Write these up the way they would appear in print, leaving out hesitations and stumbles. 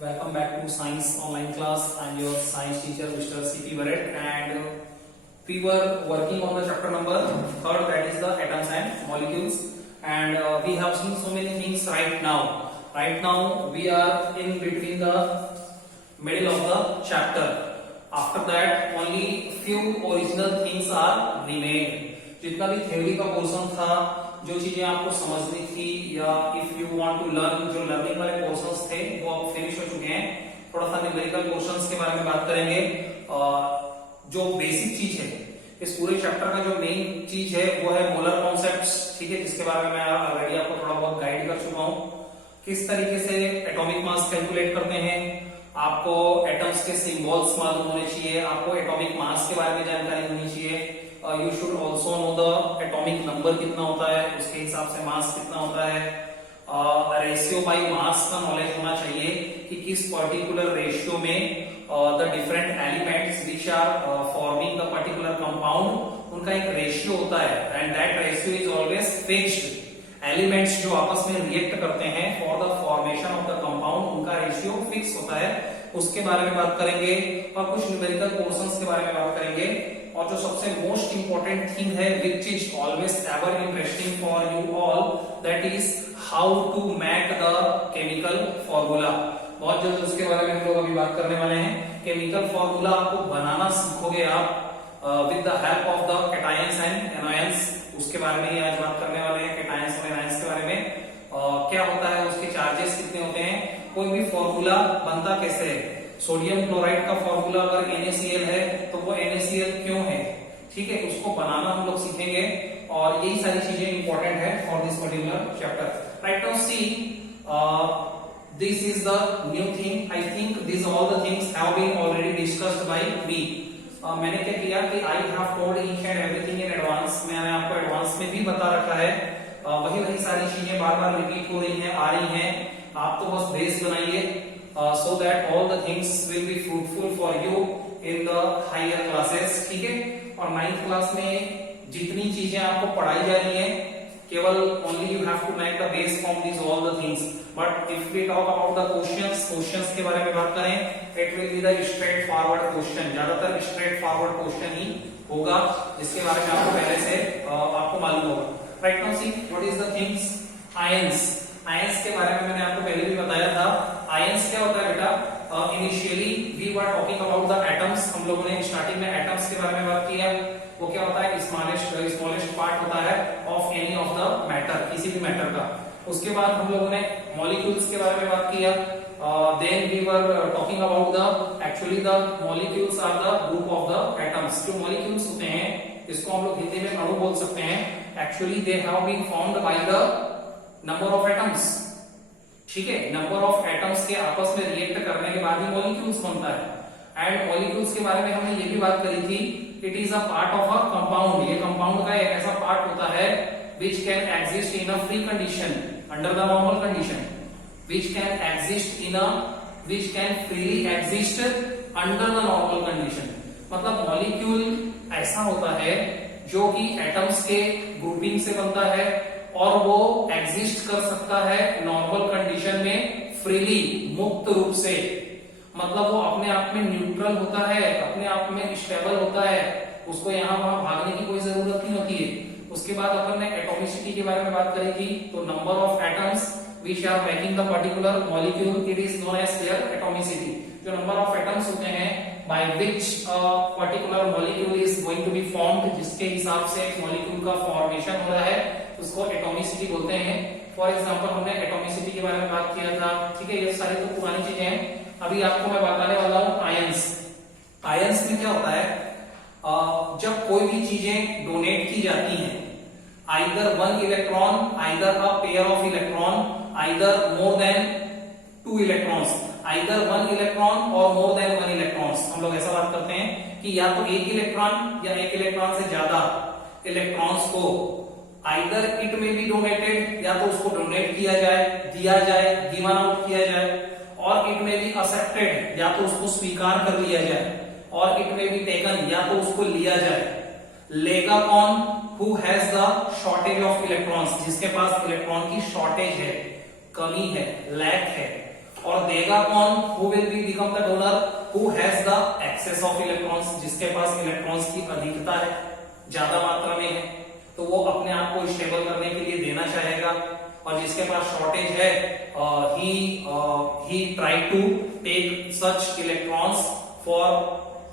Welcome back to Science Online Class. I'm your science teacher, Mr. C.P. Barrett, and we were working on the chapter number 3rd, that is the atoms and molecules. And we have seen so many things right now. Right now, we are in between the middle of the chapter. After that, only few original things are remained. जितना भी theory का portion था, जो चीजें आपको समझनी थी या if you want to learn, जो लर्निंग वाले पोर्शंस थे वो अब फिनिश हो चुके हैं. थोड़ा सा न्यूमेरिकल पोर्शंस के बारे में बात करेंगे. जो बेसिक चीज है इस पूरे चैप्टर का, जो मेन चीज है वो है मोलर कॉन्सेप्ट्स. ठीक है, जिसके बारे में मैं ऑलरेडी आपको थोड़ा बहुत गाइड कर चुका हूँ. किस तरीके से एटॉमिक मास कैलकुलेट करते हैं, आपको एटम्स के सिंबल्स मालूम होने चाहिए, आपको एटॉमिक मास के बारे में जानकारी होनी चाहिए. You should also know the atomic number कितना होता है, उसके हिसाब से मास कितना होता है. रेशियो बाय मास का नॉलेज होना चाहिए कि किस पर्टिकुलर रेशियो में the different elements which are forming the particular compound, उनका एक रेशियो होता है and that ratio is always fixed. Elements जो आपस में रिएक्ट करते हैं for the formation of the compound, उनका रेशियो फिक्स होता है. उसके बारे में बात करेंगे और कुछ न्यूमेरिकल पोर्शंस के बारे में बात करेंगे. और जो सबसे मोस्ट इंपॉर्टेंट थिंग है which is always ever interesting for you all, that is how to make the chemical formula. बहुत जल्द उसके बारे में हम लोग अभी बात करने वाले हैं. केमिकल फॉर्मूला आपको बनाना सीखोगे आप with the help of the cations and anions. उसके बारे में ही आज बात करने वाले हैं, कैटायंस और एनायंस के बारे में. क्या होता है, उसके चार्जेस कितने होते हैं, कोई भी फॉर्मूला बनता कैसे है. सोडियम क्लोराइड का फॉर्मूला अगर NaCl है तो वो NaCl क्यों है, ठीक है, उसको बनाना हम लोग सीखेंगे. और यही सारी चीजें इंपॉर्टेंट है for this particular chapter. Right now see, this is the new thing. I think this all the things have been already discussed by me. मैंने क्या किया कि I have told each and everything in advance. मैंने आपको advance में भी बता रखा है. वही सारी चीजें बार बार रिपीट हो रही हैं, आ रही हैं. आप तो बस बेस बनाइए so that all the things will be fruitful for you in the higher classes. ठीक है, और 9th क्लास में जितनी चीजें आपको पढ़ाई जा रही हैं, केवल only you have to make the base from these all the things. But if we talk about the questions के बारे में बात करें, it will be the straight forward question. ज्यादातर straight forward question ही होगा, जिसके बारे में आपको पहले से आपको मालूम होगा. Right now see what is the things. Ions के बारे में मैंने आपको पहले भी बताया था. आयंस क्या होता है बेटा, initially we were talking about the atoms. हम लोगों ने स्टार्टिंग में एटम्स के बारे में बात की है. वो क्या होता है, स्मॉलेस्ट पार्ट होता है of any of the matter, किसी भी मैटर का. उसके बाद हम लोगों ने मॉलिक्यूल्स के बारे में बात किया. Then we were talking about the actually the molecules are the group of the atoms. जो मॉलिक्यूल्स होते हैं इसको हम लोग हिंदी में अणु बोल सकते हैं. Actually they have been formed by the number of atoms. ठीक है, नंबर ऑफ एटम्स के आपस में रिएक्ट करने के बाद ही मॉलिक्यूल्स बनता है. एंड मॉलिक्यूल्स के बारे में हमने ये भी बात करी थी, it is a part of a compound. ये कंपाउंड का एक ऐसा पार्ट होता है which can exist in a free condition under the normal condition, which can freely exist under the normal condition. मतलब मॉलिक्यूल ऐसा होता है जो कि एटम्स के ग्रुपिंग से बनता है और वो एग्जिस्ट कर सकता है नॉर्मल कंडीशन में फ्रीली, मुक्त रूप से. मतलब वो अपने आप में न्यूट्रल होता है, अपने आप में स्टेबल होता है, उसको यहाँ वहां भागने की कोई जरूरत नहीं होती है. उसके बाद अपन ने एटॉमिसिटी के बारे में बात करी थी. तो number of atoms which are making the particular molecule, it is known as their atomicity. जो नंबर ऑफ एटम्स होते हैं by which a particular molecule is going to be formed, जिसके हिसाब से एक मॉलिक्यूल का फॉर्मेशन हो रहा है, उसको एटॉमिसिटी बोलते हैं. फॉर एग्जांपल हमने एटॉमिसिटी के बारे में बात किया था. ठीक है, ये सारी तो पुरानी चीजें हैं. अभी आपको मैं बताने वाला हूं आयंस. आयंस में क्या होता है, जब कोई भी चीजें डोनेट की जाती हैं, either one electron, either a pair of electron, either more than 2 electrons, either 1 electron और मोर देन 1 इलेक्ट्रॉन्स. हम लोग ऐसा बात करते हैं कि या तो एक इलेक्ट्रॉन या एक इलेक्ट्रॉन से ज्यादा इलेक्ट्रॉन्स को आइदर इट में बी डोनेटेड, या तो उसको डोनेट किया जाए, दिया जाए, गिवन आउट किया जाए, और इट में बी एक्सेप्टेड, या तो उसको स्वीकार कर लिया जाए, और इट में बी टेकन, या तो उसको लिया जाए. लेगा कौन, who has the shortage of electrons, जिसके पास इलेक्ट्रॉन की शॉर्टेज है, कमी है, लैक है. और देगा कौन? Who will be become the donor? Who has the excess of electrons, जिसके पास इलेक्ट्रॉन्स की अधिकता है, ज्यादा मात्रा में है, तो वो अपने आप को स्टेबल करने के लिए देना चाहेगा। और जिसके पास शॉर्टेज है, he try to take such electrons for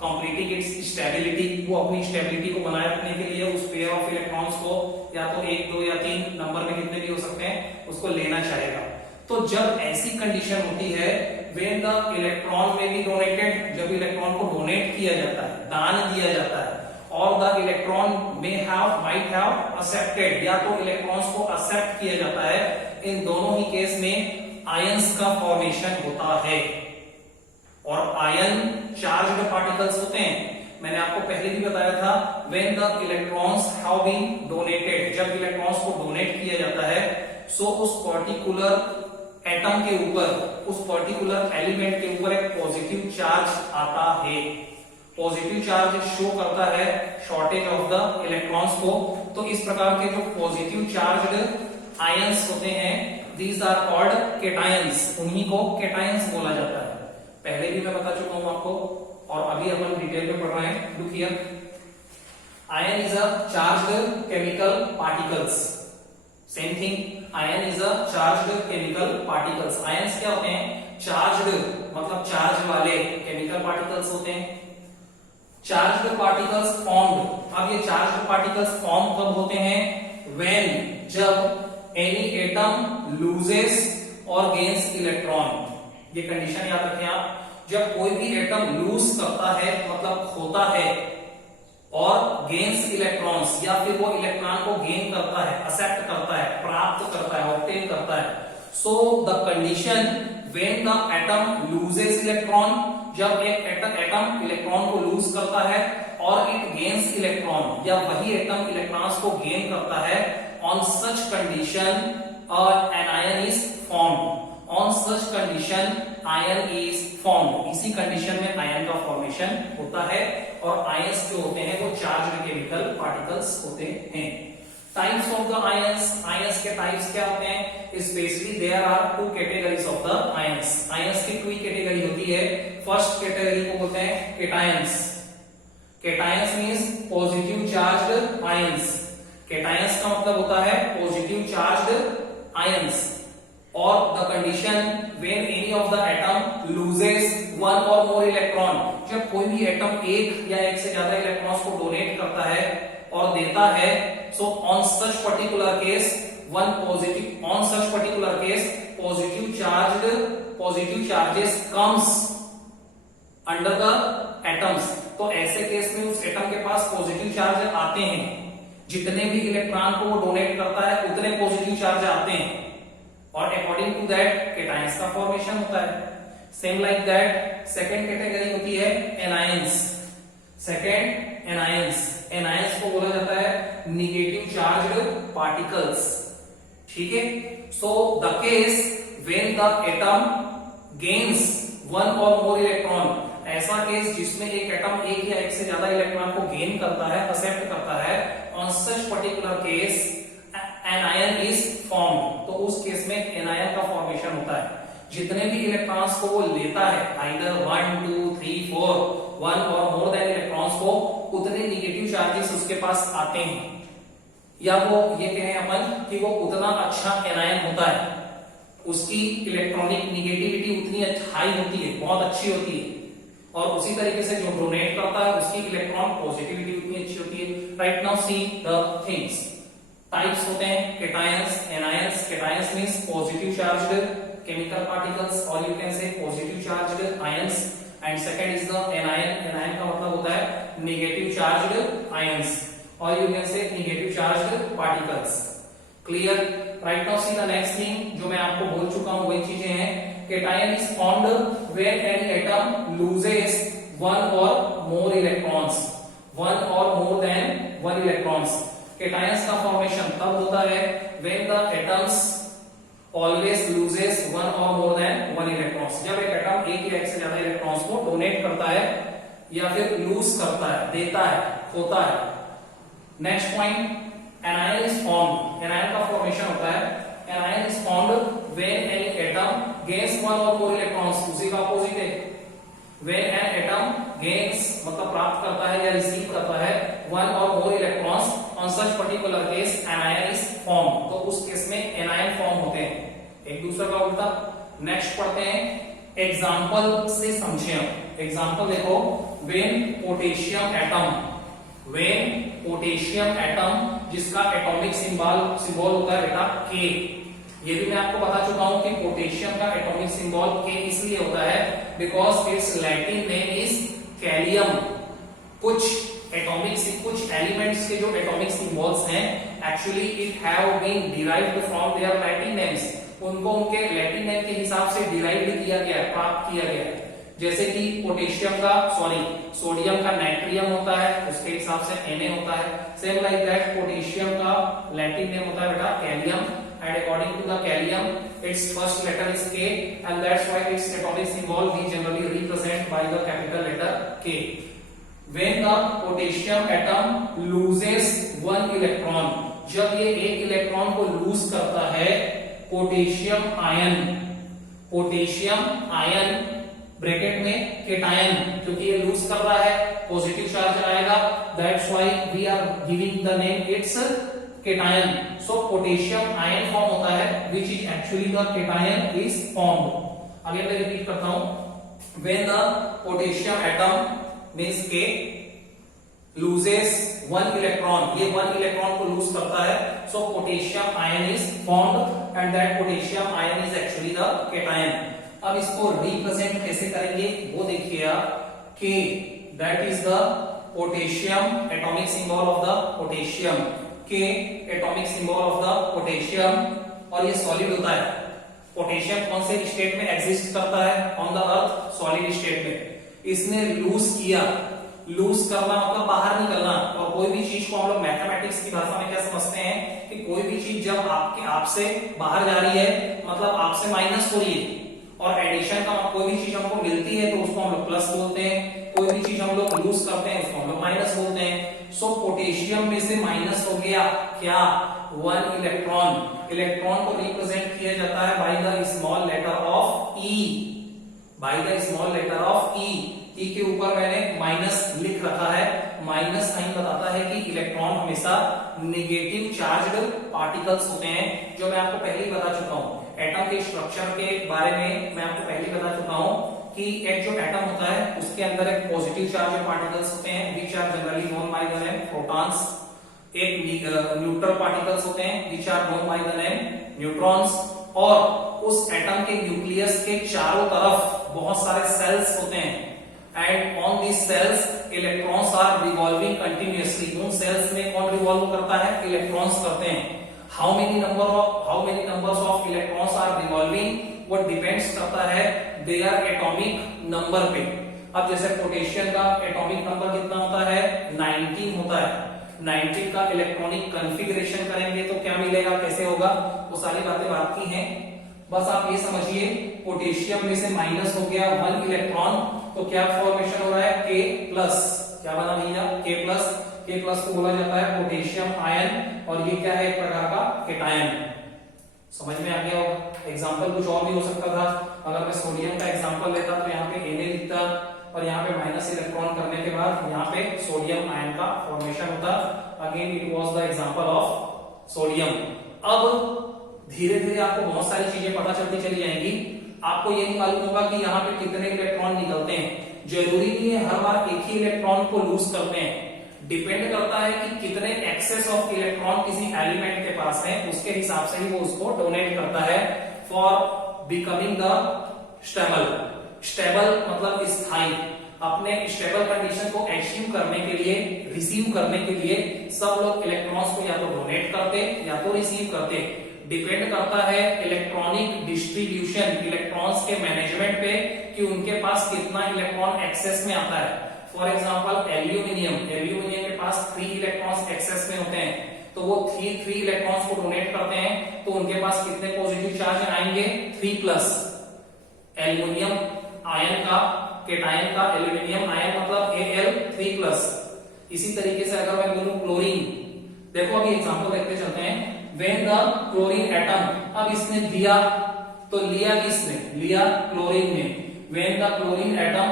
completing its stability, वो अपनी स्टेबिलिटी को बनाए रखने के लिए उस पेयर ऑफ इलेक्ट्रॉन्स को या तो 1, 2 या 3 नंबर में कितने भी हो सकते हैं उसको लेना चाहेगा। तो जब ऐसी कंडीशन होती है, व्हेन द इलेक्ट्रॉन में बी डोनेटेड, जब इलेक्ट्रॉन को डोनेट किया जाता है, दान दिया जाता है, और the electron might have accepted, या तो इलेक्ट्रॉन्स को एक्सेप्ट किया जाता है, इन दोनों ही केस में आयंस का फॉर्मेशन होता है। और आयन चार्ज्ड पार्टिकल्स होते हैं। मैंने आपको पहले भी बताया था, when the electrons have been donated, जब इलेक्ट्रॉन्स को डोनेट किया जाता है, सो उस पर्टिकुलर एटम के ऊपर, उस पर्टिकुलर एलिमेंट के ऊपर एक पॉजिटिव चार्ज आता है। पॉजिटिव चार्ज शो करता है शॉर्टेज ऑफ द इलेक्ट्रॉन्स को। तो इस प्रकार के जो पॉजिटिव चार्ज्ड आयंस होते हैं, दीज आर कॉल्ड केटायंस, उन्हीं को केटायंस बोला जाता है। पहले भी मैं बता चुका हूं आपको, और अभी अपन डिटेल में पढ़ रहे हैं। Look here, ion is a charged chemical particles. Same thing, ion is a charged chemical particles. Ions क्या होते हैं? चार्ज्ड, मतलब चार्ज वाले केमिकल पार्टिकल्स होते हैं। चार्ज्ड पार्टिकल्स फॉर्म्ड, अब ये चार्ज्ड पार्टिकल्स फॉर्म कब होते हैं? व्हेन, जब एनी एटम लूजेस और गेन्स इलेक्ट्रॉन। ये कंडीशन याद रखें आप, जब कोई भी एटम लूज करता है, मतलब खोता है, और गेन्स इलेक्ट्रॉन्स, या फिर वो इलेक्ट्रॉन को गेन करता है, एक्सेप्ट करता है, प्राप्त करता है, ऑब्टेन करता है। So the condition when the atom loses electron, जब एक एटम इलेक्ट्रॉन को लूज करता है और इट गेन्स इलेक्ट्रॉन, या वही एटम इलेक्ट्रॉन्स को गेन करता है, on such condition an ion is formed. On such condition ion is formed. इसी कंडीशन में आयन का फॉर्मेशन होता है। और आयंस जो होते हैं वो चार्ज्ड केमिकल पार्टिकल्स होते हैं। Types of the ions, ions के टाइप्स क्या होते हैं? Specially there are 2 categories of the ions. Ions की 2 कैटेगरी होती है। फर्स्ट कैटेगरी को बोलते हैं cations. Cations means positive charged ions. Cations का मतलब होता है पॉजिटिव चार्ज्ड आयंस। और the condition when any of the atom loses 1 और मोर इलेक्ट्रॉन, जब कोई भी एटम एक या एक से ज्यादा इलेक्ट्रॉन्स को डोनेट करता है और देता है, so on such particular case positive charges comes under the atoms. तो ऐसे केस में उस एटम के पास पॉजिटिव चार्ज आते हैं। जितने भी इलेक्ट्रॉन को वो डोनेट करता है उतने पॉजिटिव चार्ज आते हैं, और अकॉर्डिंग टू दैट केटायंस का फॉर्मेशन होता है। Same like that second category होती है एनायंस। सेकेंड एनायंस, एनायंस को बोला जाता है निगेटिव चार्ज्ड पार्टिकल्स। ठीक है, so the case when the atom gains 1 और मोर इलेक्ट्रॉन, ऐसा केस जिसमें एक एटम एक या एक से ज्यादा इलेक्ट्रॉन को गेन करता है, एक्सेप्ट करता है, on such particular case anion is formed. तो उस केस में एनायन का फॉर्मेशन होता है। जितने भी इलेक्ट्रॉन्स को वो लेता है, आइदर 1, 2, 3, 4, 1 और मोर देन इलेक्ट्रॉन्स को, उतने निगेटिव चार्जेस उसके पास आते हैं, या वो ये कहें अपन कि वो उतना अच्छा एनायन होता है, उसकी इलेक्ट्रॉनिक निगेटिविटी उतनी हाई होती है, बहुत अच्छी होती है। और उसी तरीके से जो डोनेट करता है उसकी इलेक्ट्रॉन पॉजिटिविटी उतनी अच्छी होती है। Right now see the things. Types होते हैं cations, anions. Cations means positive charged chemical particles, or you can say positive charged ions, and second is the anion. anion का मतलब होता है negative charged ions, or you can say negative charged particles. Clear? Right now see the next thing जो मैं आपको बोल चुका हूँ वही चीजें हैं। cation is formed when an atom loses 1 or more electrons, 1 or more than 1 electrons. cations का formation तब होता है when the atoms always loses 1 or more than 1 electrons. जब एक एटम एक या एक से ज्यादा इलेक्ट्रॉन्स को डोनेट करता है या फिर लूज करता है, देता है, खोता है। Next point, anion is formed. Anion का फॉर्मेशन होता है, anion is formed when any atom gains one और मोर इलेक्ट्रॉन्स, उसी का अपोजिट है। When an atom gains मतलब प्राप्त करता है या रिसीव करता है वन और मोर electrons on such particular case anion is form, तो उस केस में एनायन फॉर्म होते हैं, एक दूसरे का उल्टा। नेक्स्ट पढ़ते हैं, एग्जांपल से समझें। एग्जांपल देखो, व्हेन पोटेशियम एटम जिसका एटॉमिक सिंबल होता है बेटा के। ये भी मैं आपको बता चुका हूं कि पोटेशियम का एटॉमिक सिंबल के इसलिए होता है because its Latin name is kalium. कुछ एलिमेंट्स के जो एटॉमिक सिंबल्स हैं actually it have been derived from their Latin names, उनको उनके लैटिन नेम के हिसाब से डिराइव किया गया है, प्राप्त किया गया है। जैसे कि सोडियम का नाइट्रियम होता है, उसके हिसाब से Na होता है। सेम लाइक दैट पोटेशियम का लैटिन नेम होता है बेटा कैलियम, and according to the Kalium its first letter is K and that's why its atomic symbol we generally represent by the capital letter K. When the potassium atom loses one electron, जब ये एक electron को loose करता है potassium ion bracket में cation, क्योंकि ये loose कर रहा है पॉजिटिव चार्ज आएगा, that's why we are giving the name it's cation. So potassium ion form होता है which is actually the cation is formed। Again मैं रिपीट करता हूं, when the potassium atom means K loses one electron, ये one electron को loose करता है, so potassium ion is formed and that potassium ion is actually the cation। अब इसको represent कैसे करेंगे वो देखिए आप, K that is the potassium atomic symbol of the potassium, के atomic symbol of the potassium, और ये सॉलिड होता है। पोटेशियम कौन से स्टेट में एग्जिस्ट करता है on the earth, solid state में। इसने लूज किया, लूज करना मतलब बाहर निकलना, और कोई भी चीज को हम लोग मैथमेटिक्स की भाषा में क्या समझते हैं कि कोई भी चीज जब आपसे बाहर जा रही है मतलब आपसे माइनस हो रही है, और एडिशन का कोई भी चीज हमको मिलती है तो उसको हम लोग प्लस बोलते हैं, कोई भी चीज हम लोग लूज करते हैं उसको हम लोग माइनस बोलते हैं। सो पोटेशियम में से माइनस हो गया क्या, वन इलेक्ट्रॉन को रिप्रेजेंट किया जाता है by the small letter of e के ऊपर मैंने माइनस लिख रखा है। माइनस साइन बताता है कि इलेक्ट्रॉन हमेशा नेगेटिव चार्ज्ड पार्टिकल्स होते हैं, जो मैं आपको पहले ही बता चुका हूं। एटम के स्ट्रक्चर के बारे में मैं आपको पहले बता चुका हूं कि एक जो एटम होता है उसके अंदर एक पॉजिटिव चार्ज पार्टिकल्स होते हैं which are generally known by the name protons, एक न्यूट्रल पार्टिकल्स होते हैं which are known by the name neutrons, और उस एटम के न्यूक्लियस के चारों तरफ बहुत सारे सेल्स होते हैं and on these cells electrons are revolving continuously। उन सेल्स में कौन रिवॉल्व करता है, इलेक्ट्रॉन्स करते हैं। how many numbers of electrons are revolving वो डिपेंड्स करता है देयर एटॉमिक नंबर पे। अब जैसे पोटेशियम का एटॉमिक नंबर कितना होता है, 19 होता है। 19 का इलेक्ट्रॉनिक कॉन्फ़िगरेशन करेंगे तो क्या मिलेगा, कैसे होगा, वो सारी बातें बात की हैं। बस आप ये समझिए पोटेशियम में से माइनस हो गया वन इलेक्ट्रॉन, तो क्या फॉर्मेशन हो रहा है, K+। क्या बना भैया, K+ को बोला जाता है पोटेशियम आयन, और ये क्या है, एक प्रकार का केटायन। समझ में आ गया होगा। एग्जाम्पल कुछ और भी हो सकता था, अगर मैं सोडियम का एग्जाम्पल लेता तो यहाँ पे Na लिखता, और यहाँ पे माइनस इलेक्ट्रॉन करने के बाद यहाँ पे सोडियम आयन का फॉर्मेशन होता। Again it was the example of sodium. अब धीरे धीरे आपको बहुत सारी चीजें पता चलती चली जाएंगी। आपको ये नहीं मालूम होगा कि यहाँ पे कितने इलेक्ट्रॉन निकलते हैं, जरूरी नहीं है हर बार एक ही इलेक्ट्रॉन को लूज करते हैं, डिपेंड करता है कि कितने एक्सेस ऑफ इलेक्ट्रॉन किसी एलिमेंट के पास है, उसके हिसाब से ही वो उसको डोनेट करता है फॉर बिकमिंग द स्टेबल मतलब स्थायी। अपने स्टेबल कंडीशन को अचीव करने के लिए, रिसीव करने के लिए सब लोग इलेक्ट्रॉन्स को या तो डोनेट करते या तो रिसीव करते। डिपेंड करता है इलेक्ट्रॉनिक डिस्ट्रीब्यूशन, इलेक्ट्रॉन्स के मैनेजमेंट पे कि उनके पास कितना इलेक्ट्रॉन एक्सेस में आता है। फॉर एग्जाम्पल एल्यूमिनियम के पास 3 इलेक्ट्रॉन्स एक्सेस में होते हैं, तो वो 3 इलेक्ट्रॉन्स को डोनेट करते हैं, तो उनके पास कितने पॉजिटिव चार्ज आएंगे, 3+। एल्यूमिनियम आयन का, केटायन का, एल्यूमिनियम आयन मतलब Al3+। इसी तरीके से अगर मैं बोलूं क्लोरीन, देखो अभी एग्जांपल देखते चलते हैं। व्हेन द क्लोरीन एटम, अब इसने दिया तो लिया किसने, लिया क्लोरीन ने। व्हेन द क्लोरीन एटम,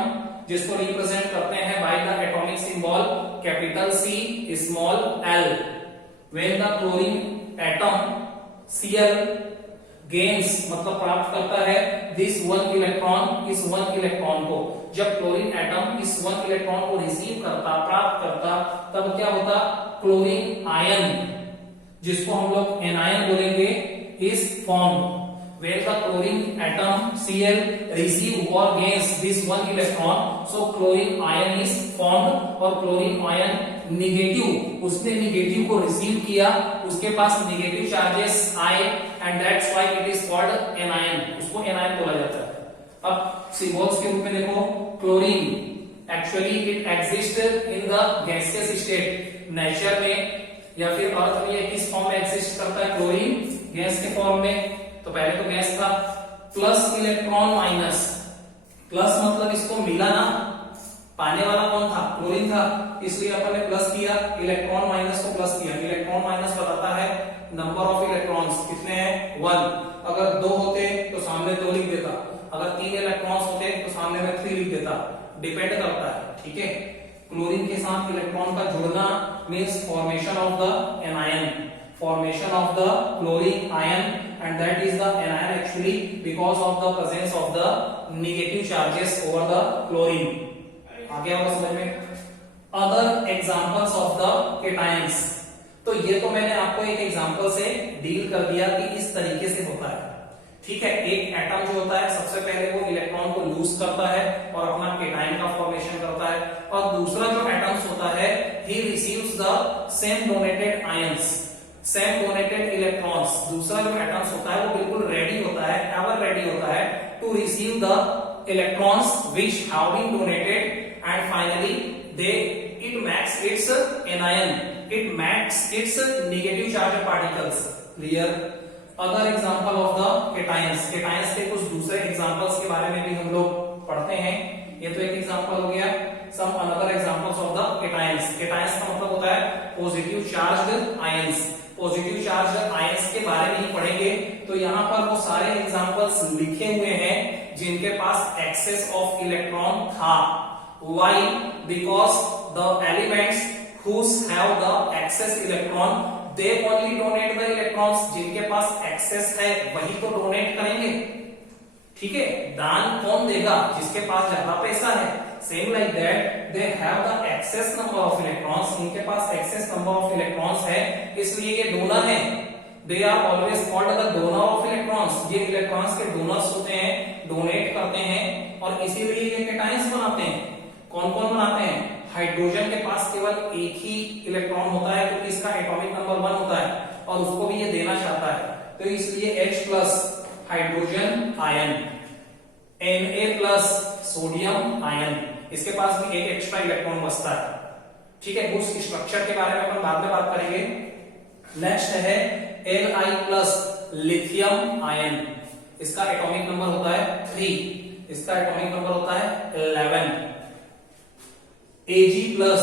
जिसको रिप्रेजेंट करते हैं by the atomic symbol capital C small L, when the chlorine atom Cl gains मतलब प्राप्त करता है दिस वन इलेक्ट्रॉन, इस वन इलेक्ट्रॉन को, जब क्लोरीन एटम इस वन इलेक्ट्रॉन को रिसीव करता, प्राप्त करता, तब क्या होता, क्लोरीन आयन, जिसको हम लोग एनायन बोलेंगे, is formed. When the chlorine atom Cl receive or gains this one electron, so chlorine ion is formed, और chlorine ion नेगेटिव, उसने नेगेटिव को रिसीव किया, उसके पास नेगेटिव चार्जेस आए, and that's why it is called anion, उसको anion बोला जाता है। अब सिंबल्स के रूप में देखो, chlorine actually it exist in the gaseous state, nature में या फिर अर्थ में किस फॉर्म में एग्जिस्ट करता है, क्लोरीन गैस के फॉर्म में। तो पहले तो गैस था, प्लस इलेक्ट्रॉन माइनस, प्लस मतलब इसको मिला ना, पाने वाला कौन था, क्लोरीन था, इसलिए अपन ने प्लस किया, इलेक्ट्रॉन माइनस को प्लस किया। इलेक्ट्रॉन माइनस बताता है नंबर ऑफ इलेक्ट्रॉन्स कितने हैं, 1। अगर 2 होते तो सामने 2 लिख देता, अगर 3 इलेक्ट्रॉन्स होते तो सामने में 3 लिख देता, डिपेंड करता है, ठीक है। क्लोरीन के साथ इलेक्ट्रॉन का जुड़ना means formation of the anion, formation of the chlorine ion, and that is the anion actually because of the presence of the negative charges over the chlorine। आगे आओ समझ में। other examples of the cations, तो ये तो मैंने आपको एक एग्जांपल से डील कर दिया कि इस तरीके से होता है, ठीक है। एक एटम जो होता है सबसे पहले वो इलेक्ट्रॉन को लूज करता है और अपना केटाइन का फॉर्मेशन करता है, और दूसरा जो एटम्स होता है he receives the same donated ions, same donated electrons. दूसरा जो एटम्स होता है वो बिल्कुल रेडी होता है, एवर रेडी होता है to receive the electrons which have been donated, and finally they it makes its anion, it makes its negative charge particles. Clear. Other example of the cations, cations के कुछ दूसरे examples के बारे में भी हम लोग पढ़ते हैं। ये तो एक एग्जांपल हो गया। Some another examples of the cations, cations का मतलब होता है positive charged ions, positive charge ions के बारे में ही पढ़ेंगे। तो यहाँ पर वो सारे एग्जांपल्स लिखे हुए हैं जिनके पास एक्सेस ऑफ इलेक्ट्रॉन था। Why? Because the elements whose have the excess electron they only donate the electrons, जिनके पास एक्सेस है वही तो डोनेट करेंगे, ठीक है। दान कौन देगा, जिसके पास ज्यादा पैसा है। Same like that they have the excess number of electrons, इनके पास एक्सेस नंबर ऑफ इलेक्ट्रॉन्स है, इसलिए ये डोनर है। They are always called the donor of electrons, ये इलेक्ट्रॉन्स के डोनर्स होते हैं, डोनेट करते हैं, और इसीलिए ये केटायंस बनाते हैं। कौन कौन बनाते हैं? हाइड्रोजन के पास केवल एक ही इलेक्ट्रॉन होता है क्योंकि इसका एटॉमिक नंबर 1 होता है, और उसको भी ये देना चाहता है, तो इसलिए H+ hydrogen ion, Na+ sodium ion, इसके पास भी एक एक्स्ट्रा इलेक्ट्रॉन बचता है, ठीक है। उस स्ट्रक्चर के बारे में अपन बाद में बात करेंगे। नेक्स्ट है Li+ लिथियम आयन, इसका एटॉमिक नंबर होता है 3, इसका एटॉमिक नंबर होता है 11। Ag+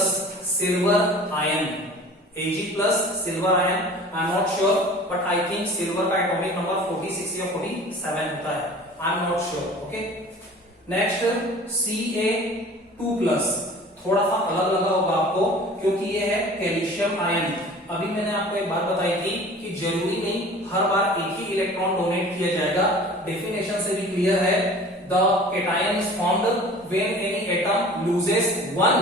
silver ion, Ag+ silver ion, I am not sure but I think silver का एटॉमिक नंबर 46 या 47 होता है, I am not sure, okay. Next Ca2+, थोड़ा सा अलग लगा होगा आपको क्योंकि ये है कैल्शियम आयन। अभी मैंने आपको एक बात बताई थी कि जरूरी नहीं हर बार एक ही इलेक्ट्रॉन डोनेट किया जाएगा, डेफिनेशन से भी क्लियर है। The cation is formed when any atom loses one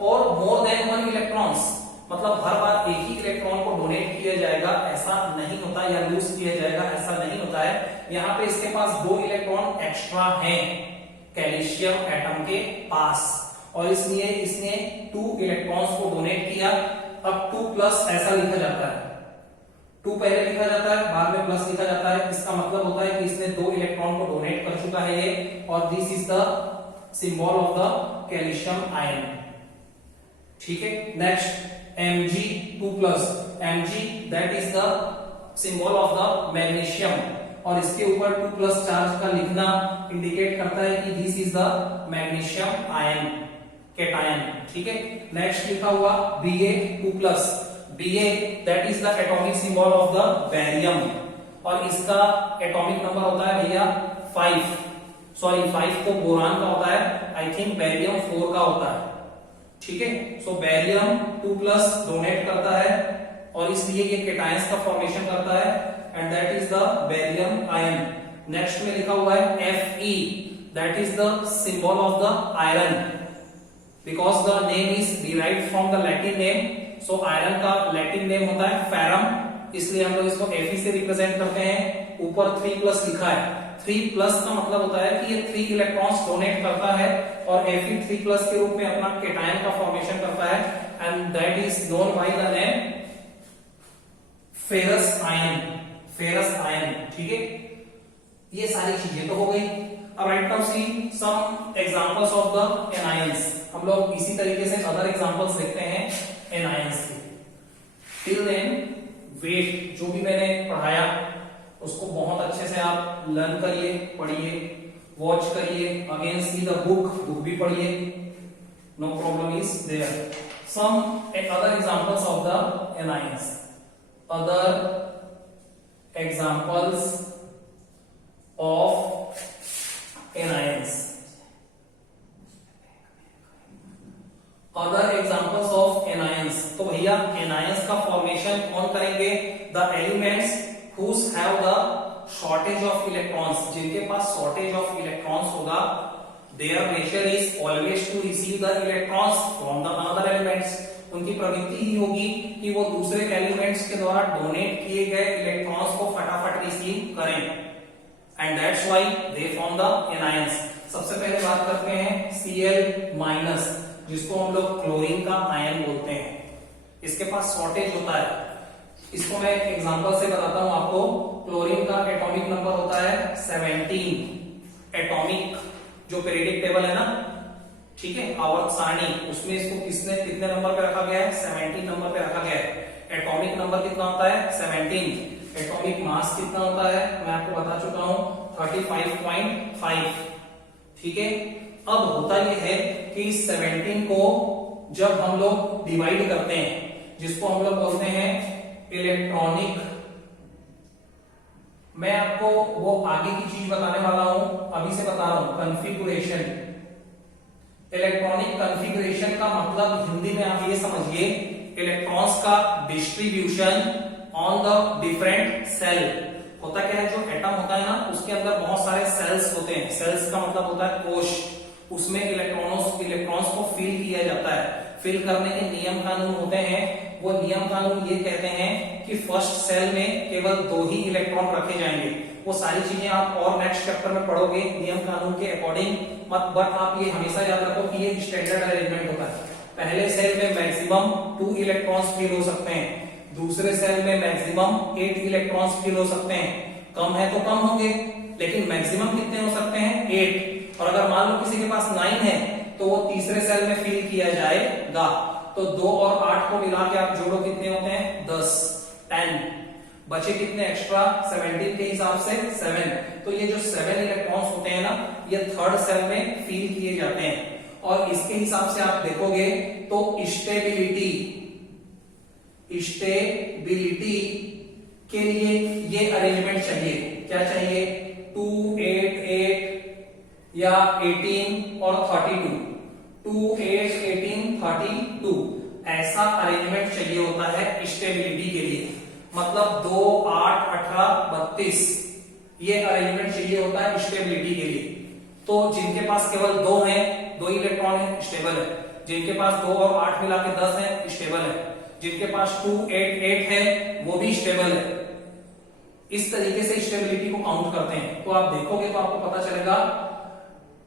or more than one electrons, मतलब हर बार एक ही इलेक्ट्रॉन को डोनेट किया जाएगा ऐसा नहीं होता, या लूज किया जाएगा ऐसा नहीं होता है। यहाँ पे इसके पास 2 इलेक्ट्रॉन एक्स्ट्रा हैं कैल्शियम एटम के पास, और इसलिए इसने 2 इलेक्ट्रॉन्स को डोनेट किया। अब 2+ ऐसा लिखा जाता है, 2 पहले लिखा जाता है बाद में प्लस लिखा जाता है, इसका मतलब होता है कि इसने 2 इलेक्ट्रॉन को डोनेट कर चुका है ये, और this is the symbol of the calcium ion, ठीक है। Next Mg2+, Mg that is the symbol of the magnesium, और इसके ऊपर 2+ चार्ज का लिखना इंडिकेट करता है कि this is the magnesium ion, cation, ठीक है। नेक्स्ट लिखा हुआ Ba2+, Ba that is the atomic symbol of the barium, और इसका एटॉमिक नंबर होता है भैया 5, सॉरी 5 तो बोरान का होता है, आई थिंक बेरियम 4 का होता है, ठीक है। सो बेरियम 2+ डोनेट करता है और इसलिए ये केटायंस का फॉर्मेशन करता है and that is the barium ion. Next में लिखा हुआ है Fe, that is the symbol of the iron, because the name is derived from the Latin name. So iron का लैटिन नेम होता है फेरम, इसलिए हम लोग इसको Fe से रिप्रेजेंट करते हैं। ऊपर 3+ लिखा है, 3+ का मतलब होता है कि ये 3 इलेक्ट्रॉन्स डोनेट करता है और Fe 3+ के रूप में अपना केटायन का फॉर्मेशन करता है and that is known by the name ferrous ion, ferrous ion, ठीक है। ये सारी चीजें तो हो गई। अब right now see some examples of the anions. हम लोग इसी तरीके से अदर एग्जांपल्स देखते हैं एनायंस के। टिल देन वेट, जो भी मैंने पढ़ाया उसको बहुत अच्छे से आप लर्न करिए, पढ़िए, वॉच करिए, अगेन सी द बुक भी पढ़िए, no problem is there. Some other examples of the anions, other examples of anions, other examples of anions. तो भैया एनायंस का फॉर्मेशन कौन करेंगे? The elements whose have the shortage of electrons, जिनके पास shortage of electrons होगा, their nature is always to receive the electrons from the another elements. उनकी प्रवृत्ति ही होगी कि वो दूसरे एलिमेंट्स के द्वारा डोनेट किए गए इलेक्ट्रॉन्स को फटाफट रिसीव करें and that's why they form the anions. सबसे पहले बात करते हैं Cl-, जिसको हम लोग क्लोरीन का आयन बोलते हैं। इसके पास शॉर्टेज होता है, इसको मैं एक एग्जांपल से बताता हूं आपको। क्लोरीन का एटॉमिक नंबर होता है 17, एटॉमिक जो पीरियडिक टेबल है ना, ठीक है, आवर्त सारणी, उसमें इसको कितने नंबर पे रखा गया है? 17 नंबर पे रखा गया है। एटॉमिक नंबर कितना होता है? 17। एटॉमिक मास कितना होता है? मैं आपको बता चुका हूं 35.5, ठीक है। अब होता यह है कि 17 को जब हम लोग डिवाइड करते हैं, जिसको हम लोग बोलते हैं इलेक्ट्रॉनिक, मैं आपको वो आगे की चीज बताने वाला हूं, अभी से बता रहा हूं, कॉन्फ़िगरेशन। इलेक्ट्रॉनिक कॉन्फ़िगरेशन का मतलब हिंदी में आप ये समझिए, इलेक्ट्रॉन्स का distribution on the different cell. होता क्या है, जो एटम होता है ना, उसके अंदर बहुत सारे सेल्स होते हैं। सेल्स का मतलब होता है कोश, उसमें इलेक्ट्रॉन्स को फिल किया जाता है। फिल करने के नियम कानून होते हैं। वो नियम कानून ये कहते हैं कि फर्स्ट सेल में केवल 2 ही इलेक्ट्रॉन रखे जाएंगे। वो सारी चीजें आप और नेक्स्ट चैप्टर में पढ़ोगे नियम कानून के अकॉर्डिंग, बट आप ये हमेशा याद रखो कि ये स्टैंडर्ड अरेंजमेंट होता है। पहले सेल में मैक्सिमम 2 इलेक्ट्रॉन्स फिल हो सकते हैं, दूसरे सेल में मैक्सिमम 8 इलेक्ट्रॉन्स फिल हो सकते हैं। कम है तो कम होंगे, लेकिन मैक्सिमम कितने हो सकते हैं? 8। और अगर मान लो किसी के पास 9 है तो वो तीसरे सेल में फिल किया जाएगा। तो 2 और 8 को मिला के आप जोड़ो, कितने होते हैं? 10, 10। बचे कितने एक्स्ट्रा? 17 के हिसाब से 7। तो ये जो 7 इलेक्ट्रॉन्स होते हैं ना, ये थर्ड सेल में फिल किए जाते हैं। और इसके हिसाब से आप देखोगे तो स्टेबिलिटी के लिए ये अरेंजमेंट चाहिए। क्या चाहिए? 2, 8, 8 या 18 और 32, 2, 8, 18, 32, ऐसा अरेंजमेंट चाहिए होता है स्टेबिलिटी के लिए। मतलब 2, 8, 18, 32 ये अरेंजमेंट चाहिए होता है स्टेबिलिटी के लिए। तो जिनके पास केवल 2 हैं, 2 इलेक्ट्रॉन है, स्टेबल है। जिनके पास 2 और 8 मिला के 10 है, स्टेबल है। जिनके पास 2, 8, 8 है, वो भी स्टेबल है। इस तरीके से स्टेबिलिटी को काउंट करते हैं। तो आप देखोगे तो आपको पता चलेगा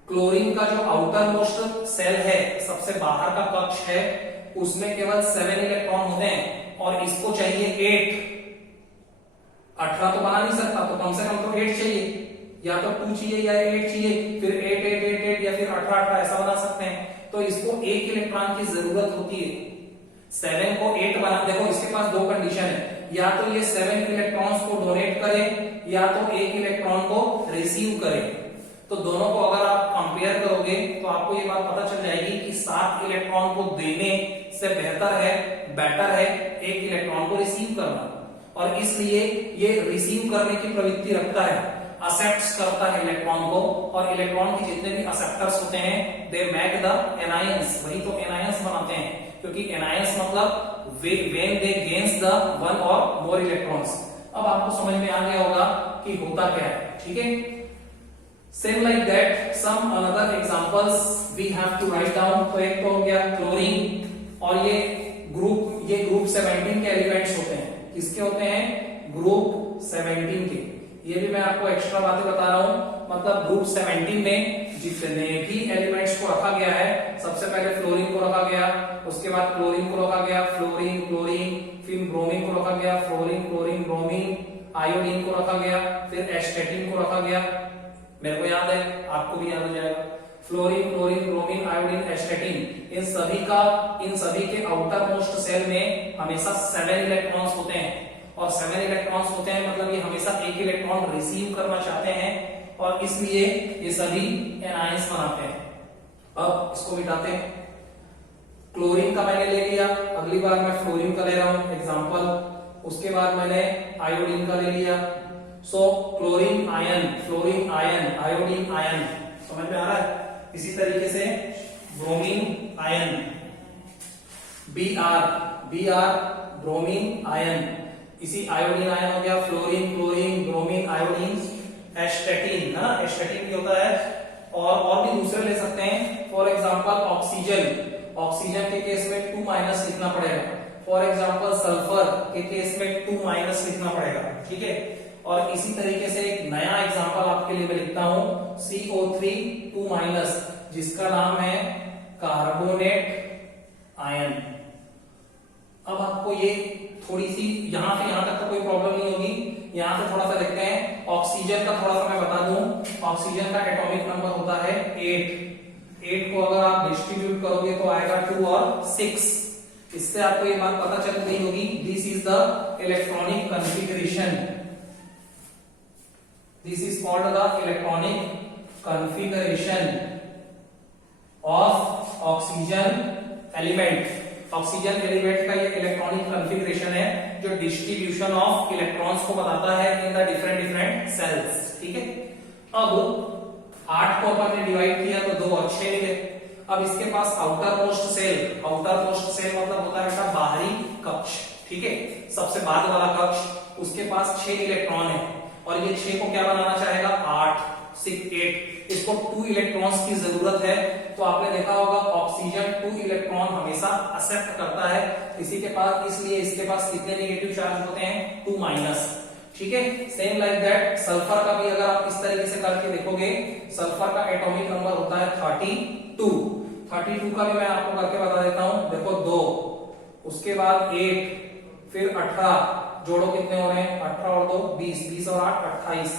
क्लोरीन का जो आउटर मोस्ट सेल है, सबसे बाहर का कक्ष है, उसमें केवल 7 इलेक्ट्रॉन होते हैं और इसको चाहिए 8। 18 तो बना नहीं सकता, तो कम से कम तो 8 चाहिए, या तो 2 चाहिए या 8 चाहिए, फिर 8, 8, 8, 8 या फिर 18, 18 ऐसा बना सकते हैं। तो इसको 1 इलेक्ट्रॉन की जरूरत होती है। 7 को 8 बना, देखो इसके पास 2 कंडीशन है, या तो ये 7 इलेक्ट्रॉन्स को डोनेट करे या तो 1 इलेक्ट्रॉन को रिसीव करे। तो दोनों को अगर आप कंपेयर करोगे तो आपको ये बात पता चल जाएगी कि 7 इलेक्ट्रॉन को देने से बेटर है 1 इलेक्ट्रॉन को रिसीव करना। और इसलिए ये रिसीव करने की प्रवृत्ति रखता है, एक्सेप्ट करता है इलेक्ट्रॉन को, और इलेक्ट्रॉन के जितने भी एक्सेप्टर्स होते हैं दे मेक द एनायंस, वही तो एनायंस बनाते हैं, क्योंकि एनायंस मतलब when they gains the one और मोर इलेक्ट्रॉन्स। अब आपको समझ में आ गया होगा कि होता क्या है, ठीक है। Same like that some another examples we have to write down. तो एक तो हो गया क्लोरीन, और ये ग्रुप 17 के एलिमेंट्स होते हैं। किसके होते हैं? ग्रुप 17 के। ये भी मैं आपको एक्स्ट्रा बातें बता रहा हूं, मतलब ग्रुप 17 में जितने भी एलिमेंट्स को रखा गया है, सबसे पहले फ्लोरीन को रखा गया, उसके बाद क्लोरीन को रखा गया, फ्लोरीन क्लोरीन, फिर ब्रोमीन को रखा गया, फ्लोरीन क्लोरीन ब्रोमीन, आयोडीन को रखा गया, फिर एस्टेटिन को रखा गया। मेरे को याद है, आपको भी याद हो जाएगा। Fluorine chlorine bromine iodine astatine, इन सभी के आउटर मोस्ट सेल में हमेशा 7 इलेक्ट्रॉन्स होते हैं, और 7 इलेक्ट्रॉन्स होते हैं मतलब ये हमेशा एक इलेक्ट्रॉन रिसीव करना चाहते हैं, और इसलिए ये सभी एनायंस बनाते हैं। अब इसको मिटाते हैं। क्लोरीन का मैंने ले लिया, अगली बार मैं फ्लोरीन का ले रहा हूं एग्जांपल, उसके बाद मैंने आयोडीन का ले लिया। So chlorine ion, fluorine ion, iodine ion, समझ में आ रहा है। इसी तरीके से bromine ion, Br bromine ion, इसी आयोडीन आयन हो गया, फ्लोरीन क्लोरीन ब्रोमीन आयोडीन, एस्टेटिन है ना, एस्टेटिन भी होता है, और भी दूसरे ले सकते हैं। फॉर एग्जांपल ऑक्सीजन के केस में 2- लिखना पड़ेगा। फॉर एग्जांपल सल्फर के केस में 2- लिखना पड़ेगा, ठीक है। और इसी तरीके से एक नया एग्जांपल आपके लिए मैं लिखता हूं, CO3 2-, जिसका नाम है कार्बोनेट आयन। अब आपको ये थोड़ी सी यहां से यहां तक तो कोई प्रॉब्लम नहीं होगी। यहां से थोड़ा सा देखते हैं ऑक्सीजन का, थोड़ा सा मैं बता दूं। ऑक्सीजन का एटॉमिक नंबर होता है 8 को अगर आप डिस्ट्रीब्यूट करोगे तो आएगा 2 और 6। इससे आपको ये बात पता चल गई होगी, this is the electronic configuration, this is called the electronic configuration of oxygen element. Oxygen element का ये इलेक्ट्रॉनिक कॉन्फ़िगरेशन है जो डिस्ट्रीब्यूशन ऑफ इलेक्ट्रॉन्स को बताता है इन द डिफरेंट सेल्स, ठीक है। अब 8 को अपन ने डिवाइड किया तो 2 और 6 मिले। अब इसके पास आउटर मोस्ट सेल मतलब होता है बाहरी कक्ष, ठीक है, सबसे बाद वाला कक्ष, उसके पास 6 इलेक्ट्रॉन है, और ये 6 को क्या बनाना चाहेगा? 8 इसको 2 इलेक्ट्रॉन्स की जरूरत है। तो आपने देखा होगा ऑक्सीजन 2 इलेक्ट्रॉन हमेशा एक्सेप्ट करता है, इसी के पास, इसलिए इसके पास कितने नेगेटिव चार्ज होते हैं? 2-, ठीक है। सेम लाइक दैट सल्फर का भी अगर आप इस तरीके से करके देखोगे, सल्फर का एटॉमिक नंबर होता है 32 का भी मैं आपको करके बता देता हूं। देखो 2, उसके बाद 8, फिर 18, जोड़ो कितने हो रहे हैं? 18 और 2 20 और 8 28।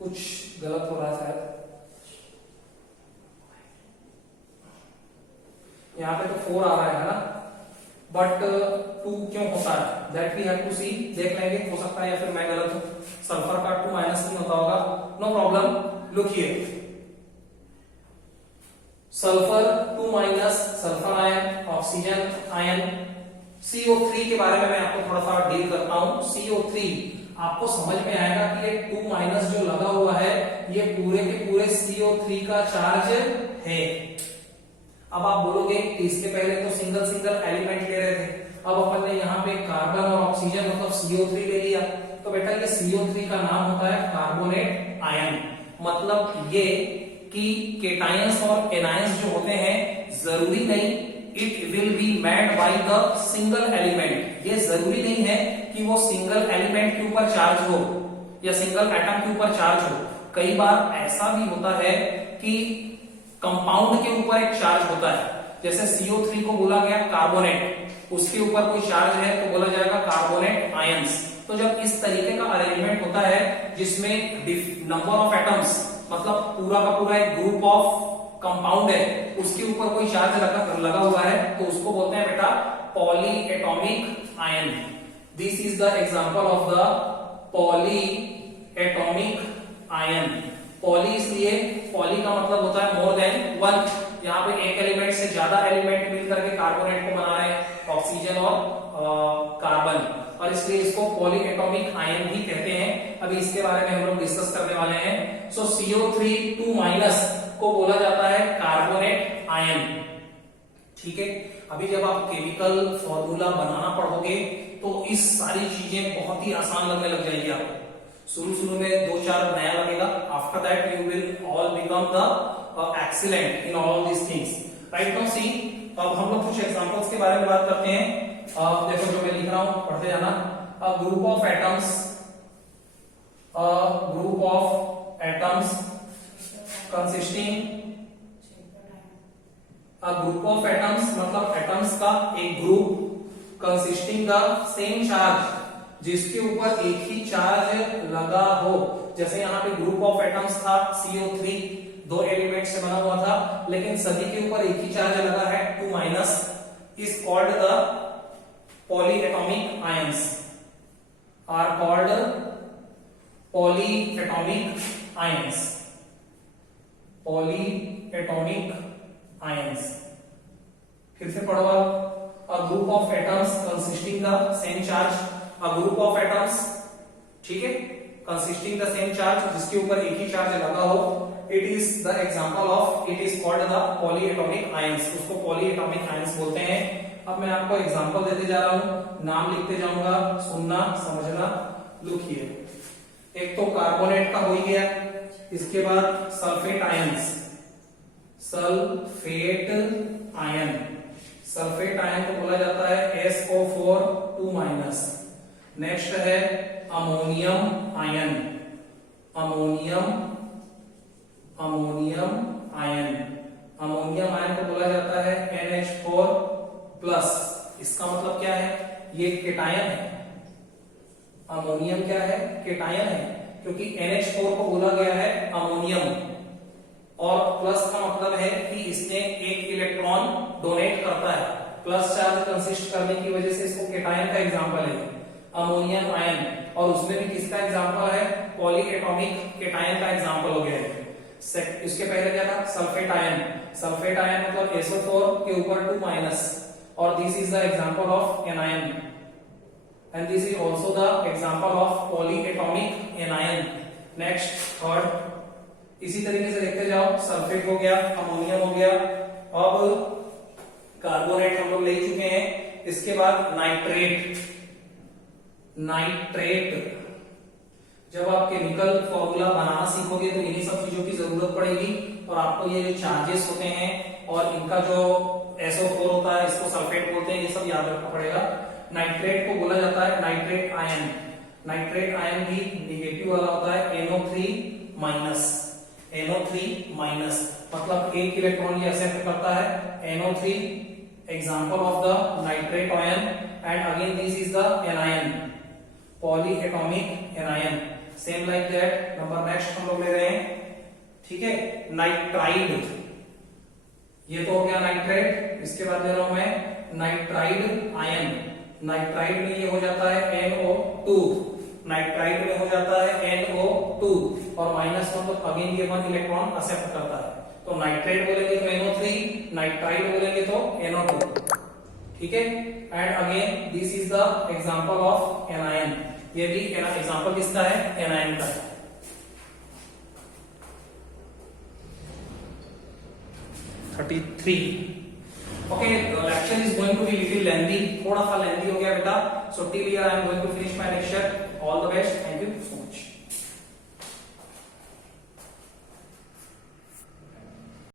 कुछ गलत हो रहा है शायद, यहाँ पे तो 4 आ रहा है ना, बट 2 क्यों होता है? दैट वी हैव टू सी, देख लेंगे, हो सकता है या फिर मैं गलत हूं। सल्फर का 2- नहीं होता होगा, no problem. Look here, sulphur 2- sulphur ion, oxygen ion. CO3 के बारे में मैं आपको थोड़ा सा डील करता हूं। CO3 आपको समझ में आएगा कि ये 2- जो लगा हुआ है ये पूरे के पूरे CO3 का चार्ज है। अब आप बोलोगे कि इसके पहले तो सिंगल एलिमेंट ले रहे थे, अब अपन ने यहाँ पे कार्बन और ऑक्सीजन मतलब CO3 ले लिया, तो बेटा ये CO3 का नाम होता है कार्बोनेट आयन। मतलब ये कि केटायंस और एनायंस जो होते हैं, जरूरी नहीं it will be made by the single element, ये जरूरी नहीं है कि वो सिंगल एलिमेंट के ऊपर चार्ज हो या सिंगल एटम के ऊपर चार्ज हो। कई बार ऐसा भी होता है कि कंपाउंड के ऊपर एक चार्ज होता है, जैसे CO3 को बोला गया कार्बोनेट, उसके ऊपर कोई चार्ज है तो बोला जाएगा कार्बोनेट आयंस। तो जब इस तरीके का अरेंजमेंट होता है जिसमें नंबर ऑफ एटम्स मतलब पूरा का पूरा एक ग्रुप ऑफ कंपाउंड है, उसके ऊपर कोई चार्ज लगा हुआ है, तो उसको बोलते हैं बेटा poly atomic ion. This is the example of the poly atomic ion. Poly इसलिए, पॉली का मतलब होता है मोर देन वन। यहाँ पे एक एलिमेंट से ज्यादा एलिमेंट मिलकर के कार्बोनेट को बना रहे हैं, ऑक्सीजन और कार्बन, और इसलिए इसको पॉलीएटॉमिक आयन भी कहते हैं। अभी इसके बारे में हम लोग डिस्कस करने वाले हैं। सो CO3 2 माइनस को बोला जाता है कार्बोनेट आयन। ठीक है, अभी जब आप केमिकल फॉर्मूला बनाना पढ़ोगे तो इस सारी चीजें बहुत ही आसान लगने लग जाएगी आपको। शुरू में 2-4 नया लगेगा, after that you will all become the excellent in all this things. Right now सी, अब हम लोग कुछ एग्जांपल्स के बारे में बात करते हैं। देखो जो मैं लिख रहा हूं पढ़ते जाना। A group of atoms consisting, a group of atoms मतलब एटम्स का एक group, consisting the same charge, जिसके ऊपर एक ही चार्ज लगा हो। जैसे यहाँ पे ग्रुप ऑफ एटम्स था CO3, 2 एलिमेंट से बना हुआ था, लेकिन सभी के ऊपर एक ही चार्ज लगा है 2 minus, is called the polyatomic ions, are called polyatomic ions, polyatomic ions. फिर से पढ़ो आप। A group of atoms consisting the same charge, a group of atoms, ठीक है, consisting the same charge, जिसके ऊपर एक ही चार्ज लगा हो, it is the example of, it is called the polyatomic ions, उसको polyatomic ions बोलते हैं। अब मैं आपको एग्जांपल देते जा रहा हूं, नाम लिखते जाऊंगा, सुनना समझना। लिखिए, एक तो कार्बोनेट का हो ही गया, इसके बाद sulphate ions, sulphate ion, sulphate ion को बोला जाता है SO4 2 माइनस। नेक्स्ट है ammonium ion, ammonium ion, ammonium ion को बोला जाता है NH4 प्लस। इसका मतलब क्या है, ये केटायन है। अमोनियम क्या है, केटायन है, क्योंकि NH4 को बोला गया है अमोनियम, और प्लस का मतलब है कि इसने एक इलेक्ट्रॉन डोनेट करता है, प्लस चार्ज कंसिस्ट करने की वजह से इसको केटायन का एग्जांपल है अमोनियम आयन। और उसमें भी किसका एग्जांपल है, पॉलीएटॉमिक केटायन का एग्जांपल हो गया है। इसके पहले क्या था, सल्फेट आयन, सल्फेट आयन मतलब SO4 के ऊपर 2 माइनस, और this is the example of anion, and this is also the example of polyatomic anion. Next third, इसी तरीके से देखते जाओ, सल्फेट हो गया, अमोनियम हो गया, अब कार्बोनेट हम लोग ले चुके हैं। इसके बाद नाइट्रेट, नाइट्रेट। जब आप केमिकल फॉर्मूला बनाना सीखोगे तो इन्हीं सब चीजों की जरूरत पड़ेगी, और आपको ये जो चार्जेस होते हैं और इनका जो SO4 होता है, इसको सल्फेट बोलते हैं, ये सब याद रखना पड़ेगा। नाइट्रेट को बोला जाता है नाइट्रेट आयन, नाइट्रेट आयन भी निगेटिव वाला होता है, NO3 माइनस, NO3 माइनस मतलब एक इलेक्ट्रॉन ये एक्सेप्ट करता है, NO3 example of the nitrate ion. And again this is the anion, polyatomic anion. Same like that number next हम लोग ले रहे हैं, ठीक है, नाइट्राइड। ये तो हो गया नाइट्रेट, इसके बाद ले रहा हूं मैं नाइट्राइड आयन। नाइट्राइड में ये हो जाता है NO2, नाइट्राइड में हो जाता है NO2, और -1 तो अगेन ये 1 इलेक्ट्रॉन एक्सेप्ट करता है। तो नाइट्रेट बोलेंगे तो NO3, नाइट्राइड बोलेंगे तो NO2, ठीक है। And again this is the example of anion, ये भी एग्जांपल किसका है, एनायन का। Okay, the lecture is going to be little lengthy, थोड़ा सा lengthy हो गया बेटा, so till here I am going to finish my lecture. All the best.